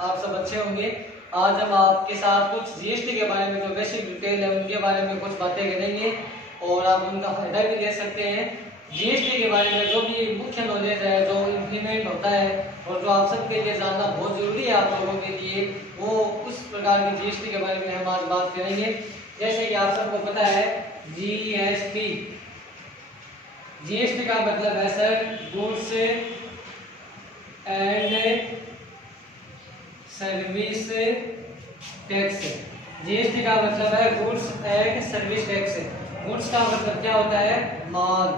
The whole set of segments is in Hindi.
आप सब अच्छे होंगे। आज हम आपके साथ कुछ जीएसटी के बारे में जो बेसिक डिटेल है उनके बारे में कुछ बातें करेंगे और आप उनका फायदा भी ले सकते हैं। जीएसटी के बारे में जो भी मुख्य नॉलेज है, जो इम्प्लीमेंट होता है और जो आप सबके लिए जानना बहुत जरूरी है आप लोगों के लिए, वो उस प्रकार की जीएसटी के बारे में हम आज बात करेंगे। जैसे कि आप सबको पता है जीएसटी, जीएसटी का मतलब है sir goods and service tax. GST का मतलब है goods and service tax. Goods का मतलब क्या होता है, माल,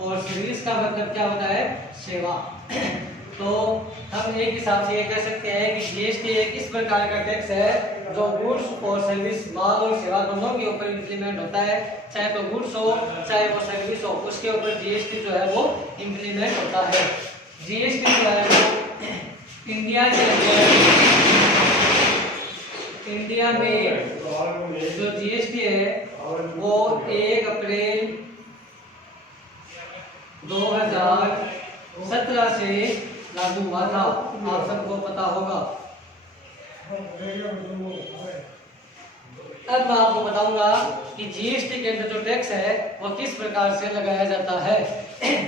और सर्विस का मतलब क्या होता है, सेवा। तो हम एक हिसाब से ये कह सकते हैं कि जीएसटी एक इस प्रकार का टैक्स है जो गुड्स और सर्विस, माल और सेवा दोनों के ऊपर इम्प्लीमेंट होता है। चाहे तो गुड्स हो चाहे वो सर्विस हो, उसके ऊपर जीएसटी जो है वो इम्प्लीमेंट होता है। जीएसटी जो है वो इंडिया में जो जीएसटी है वो 1 अप्रैल 2017 से लागू हुआ था, आप सबको पता होगा। अब मैं आपको बताऊंगा कि जीएसटी के अंदर जो टैक्स है वो किस प्रकार से लगाया जाता है।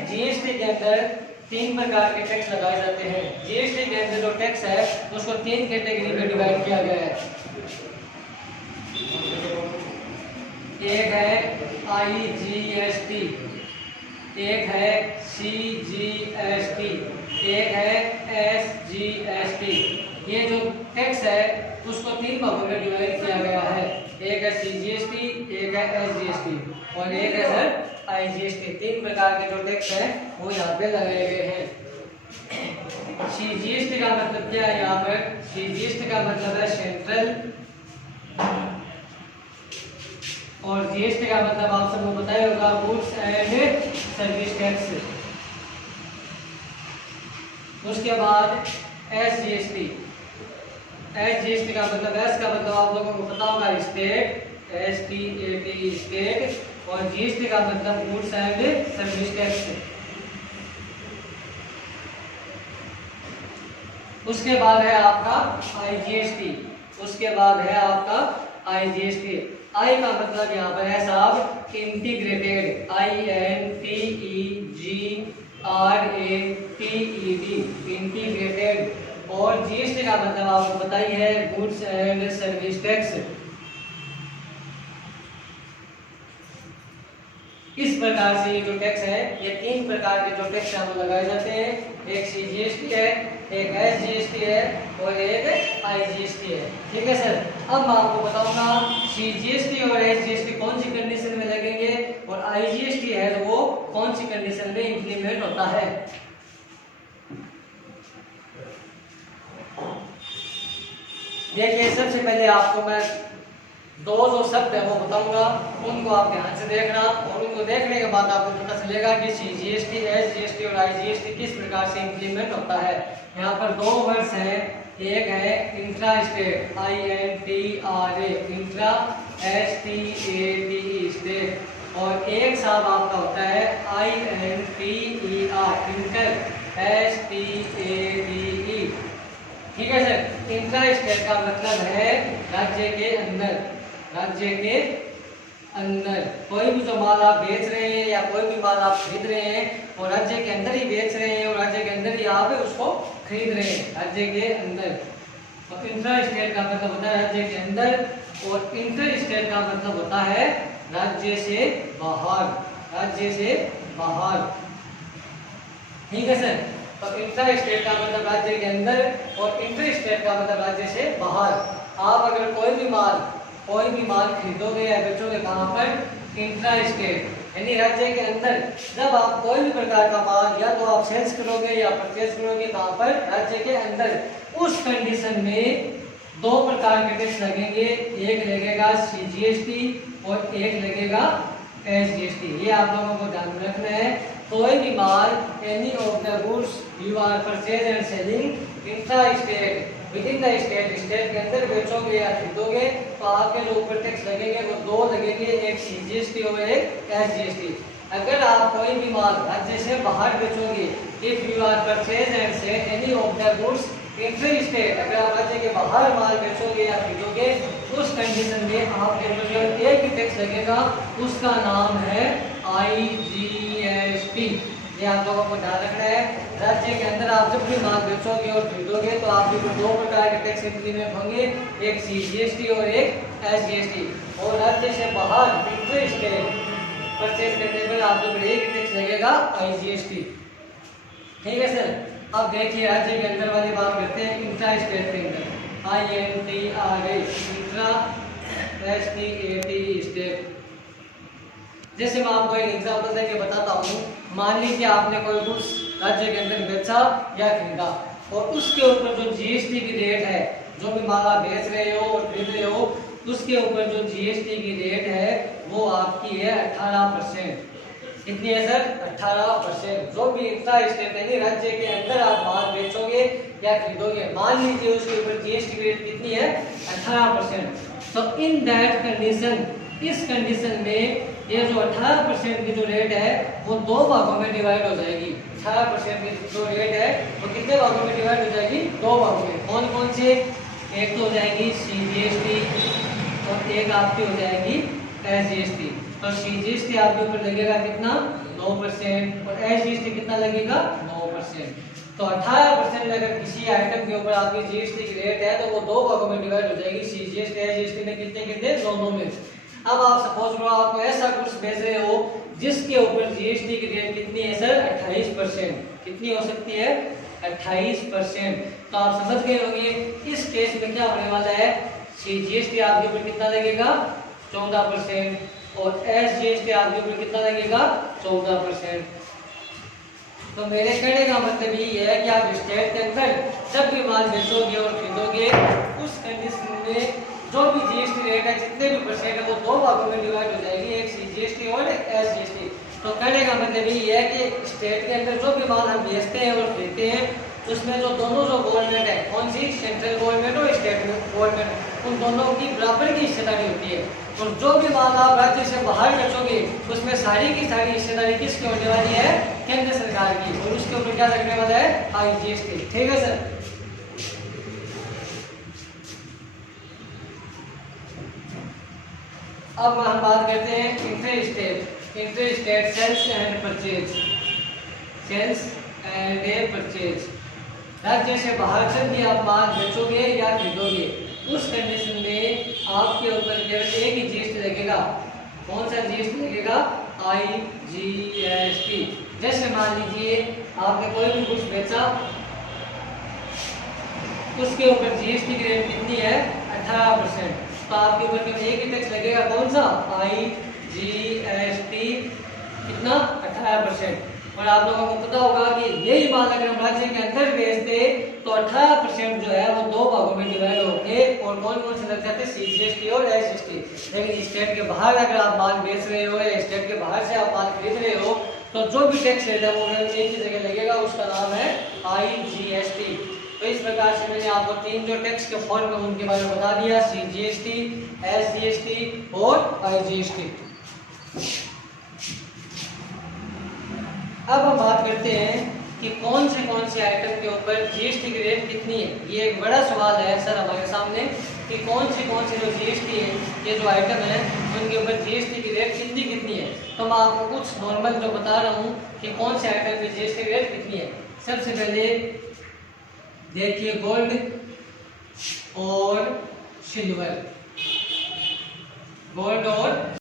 जीएसटी के अंदर 3 प्रकार के टैक्स लगाए जाते हैं। जीएसटी के अंदर जो टैक्स है उसको 3 कैटेगरी में डिवाइड किया गया है। एक है आईजीएसटी, एक है सीजीएसटी, एक है एसजीएसटी। ये जो टैक्स है उसको 3 भागों में डिवाइड किया गया है। एक है सीजीएसटी, एक है एसजीएसटी और एक है सर आईजीएसटी। 3 प्रकार के जो टैक्स है वो यहाँ पे लगाए गए हैं। सीजीएसटी का मतलब क्या है, यहाँ पर सीजीएसटी का मतलब है सेंट्रल, और जीएसटी का मतलब आप सबको पता ही होगा गुड्स एंड सर्विस टैक्स। उसके बाद एसजीएसटी, एसजीएसटी का मतलब एस का मतलब आप लोगों को पता होगा स्टेट, एसटीएटी स्टेट, और जीएसटी का मतलब गुड्स एंड सर्विस टैक्स। उसके बाद है आपका आईजीएसटी, उसके बाद है आपका आईजीएसटी। आई का मतलब यहाँ पर है साहब इंटीग्रेटेड, INTEGRATED, इंटीग्रेटेड। और जीएसटी का मतलब आपको पता ही है गुड्स एंड सर्विस टैक्स। इस प्रकार से ये जो टैक्स है, ये 3 प्रकार के जो टैक्स हैं वो लगाए जाते हैं। एक सीजीएसटी है, एक एसजीएसटी है और एक आईजीएसटी है। ठीक है सर। अब मैं आपको बताऊंगा सीजीएसटी और एसजीएसटी कौन सी कंडीशन में लगेंगे और आईजीएसटी है तो वो कौन सी कंडीशन में इंप्लीमेंट होता है। देखिए, सबसे पहले आपको मैं 2 जो शब्द है वो बताऊंगा, उनको आप ध्यान से देखना और उनको देखने के बाद आपको पता चलेगा कि सीजीएसटी, एसजीएसटी और आईजीएसटी किस प्रकार से इंप्लीमेंट होता है। यहाँ पर 2 वर्ड्स हैं, एक है intra state, INTRA, intra, STATE state, और एक साथ आपका होता है INTER, इंटर, STATE। ठीक है सर। इंट्रा स्टेट का मतलब है राज्य के अंदर, राज्य के अंदर कोई भी जो माल आप बेच रहे हैं या कोई भी माल आप खरीद रहे हैं वो राज्य के अंदर ही बेच रहे हैं और राज्य के अंदर ही आप उसको खरीद रहे हैं, राज्य के अंदर। तो इंट्रा स्टेट का मतलब होता है राज्य के अंदर और इंटर स्टेट का मतलब होता है राज्य से बाहर, राज्य से बाहर। ठीक है सर। तो इंट्रा स्टेट का मतलब राज्य के अंदर और इंटर स्टेट का मतलब राज्य से बाहर। आप अगर कोई भी माल खरीदोगे या बेचोगे कहाँ पर, इंट्रा स्टेट, यानी राज्य के अंदर। जब आप कोई भी प्रकार का माल या तो आप सेल्स करोगे या परचेज करोगे कहाँ पर, राज्य के अंदर, उस कंडीशन में 2 प्रकार के टैक्स लगेंगे, एक लगेगा सीजीएसटी और एक लगेगा एसजीएसटी। ये आप लोगों को ध्यान में रखना है। कोई भी माल, any of the goods you are purchase and selling intra state, within the state, state के अंदर बेचोगे या खरीदोगे तो आपके जो ऊपर टैक्स लगेंगे वो 2 लगेंगे, एक सीजीएसटी और एक एसजीएसटी। अगर आप कोई भी माल राज्य से बाहर बेचोगे, if you are purchase and sell any of the goods inter state, अगर आप राज्य के बाहर माल बेचोगे या खरीदोगे उस कंडीशन में आपके ऊपर केवल एक ही टैक्स लगेगा, उसका नाम है IGST। ये आप लोगों को ध्यान रखना है। राज्य के अंदर आप जब भी माल बेचोगे और खरीदोगे तो आपके ऊपर दो प्रकार के टैक्स इंप्लीमेंट होंगे, एक CGST और एक SGST। और राज्य से बाहर इंटर स्टेट परचेज करने पर आपके ऊपर एक ही टैक्स लगेगा, IGST। ठीक है सर। अब देखिए राज्य के अंदर वाली बात करते हैं इंट्रा स्टेट के अंदर, INTRA इंट्रा STAT स्टेट। जैसे मैं आपको एक एग्जांपल देके बताता हूँ। मान लीजिए आपने कोई गुड्स राज्य के अंदर बेचा या खरीदा और उसके ऊपर जो GST की रेट है, जो भी माल आप बेच रहे हो और खरीद रहे हो उसके ऊपर जो GST की रेट है वो आपकी है 18%। कितनी है सर? 18%। जो भी इंट्रा स्टेट यानी राज्य के अंदर आप माल बेचोगे या खरीदोगे, मान लीजिए उसके ऊपर GST की रेट कितनी है? 18%। तो इन दैट कंडीशन, इस कंडीशन में ये जो 18% की जो रेट है वो दो भागों में डिवाइड हो जाएगी। 18% की जो रेट है वो कितने भागों में डिवाइड हो जाएगी? दो भागों में। कौन कौन से? एक तो हो जाएगी CGST और एक आपकी हो जाएगी SGST। तो CGST आपके ऊपर लगेगा कितना? 9% और SGST कितना लगेगा? 9%। तो 18% में अगर किसी आइटम के ऊपर आपकी GST की रेट है तो वो दो भागों में डिवाइड हो जाएगी, CGST SGST में कितने कितने? 9 में। अब आप सपोज करो आपको ऐसा गुड्स बेच रहे हो जिसके ऊपर GST की रेट कितनी है सर? 28%। कितनी हो सकती है? 28%। तो आप समझ गए होंगे इस केस में क्या होने वाला है। CGST आपके ऊपर कितना लगेगा? 14% और SGST आपके ऊपर कितना लगेगा? 14%। तो मेरे कहने का मतलब ये है कि आप स्टेट के अंदर जब भी माल बेचोगे और खरीदोगे उस कंडीशन में जो भी GST रेट है, जितने भी परसेंट है वो दो भागों में डिवाइड हो जाएगी, एक CGST और SGST। तो कहने का मतलब ये है कि स्टेट के अंदर जो भी माल हम बेचते हैं और खरीदते हैं उसमें जो दोनों जो गवर्नमेंट है, कौन सी? सेंट्रल गवर्नमेंट और स्टेट गवर्नमेंट, उन दोनों की बराबर की हिस्सेदारी होती है। और जो भी माल आप राज्य से बाहर बेचोगे उसमें सारी की सारी हिस्सेदारी किसकी होने वाली है? केंद्र सरकार की। और उसके ऊपर क्या लगने वाला है? IGST। ठीक है सर। अब हम बात करते हैं inter state. Inter state sales and purchase, sales and purchase. राज्य से बाहर जब भी आप माल बेचोगे या खरीदोगे उस कंडीशन में आपके ऊपर केवल एक ही GST लगेगा। कौन सा GST लगेगा? IGST। जैसे मान लीजिए आपने कोई भी गुड्स बेचा, उसके ऊपर GST की रेट कितनी है? 18%। तो आपके ऊपर केवल एक ही टैक्स लगेगा। कौन सा? IGST। कितना? 18%। और आप लोगों को पता होगा कि यही माल अगर हम राज्य के अंदर बेचते तो 18% जो है वो दो भागों में डिवाइड होके और कौन कौन से लग जाते? CGST और SGST। लेकिन स्टेट के बाहर अगर आप माल बेच रहे हो या स्टेट के बाहर से आप माल खरीद रहे हो तो जो भी टैक्स रेट है वो एक ही जगह लगेगा, उसका नाम है IGST। तो इस प्रकार से मैंने आपको तीन जो टैक्स के फॉर्म में उनके बारे में बता दिया, CGST, SGST और IGST। अब हम बात करते हैं कि कौन से आइटम के ऊपर GST की रेट कितनी है। ये एक बड़ा सवाल है सर हमारे सामने कि कौन से जो GST है, ये जो आइटम है उनके ऊपर GST की रेट कितनी है। तो मैं आपको कुछ नॉर्मल जो बता रहा हूँ कि कौन से आइटम की GST की रेट कितनी है। सबसे पहले देखिए गोल्ड और सिल्वर, गोल्ड और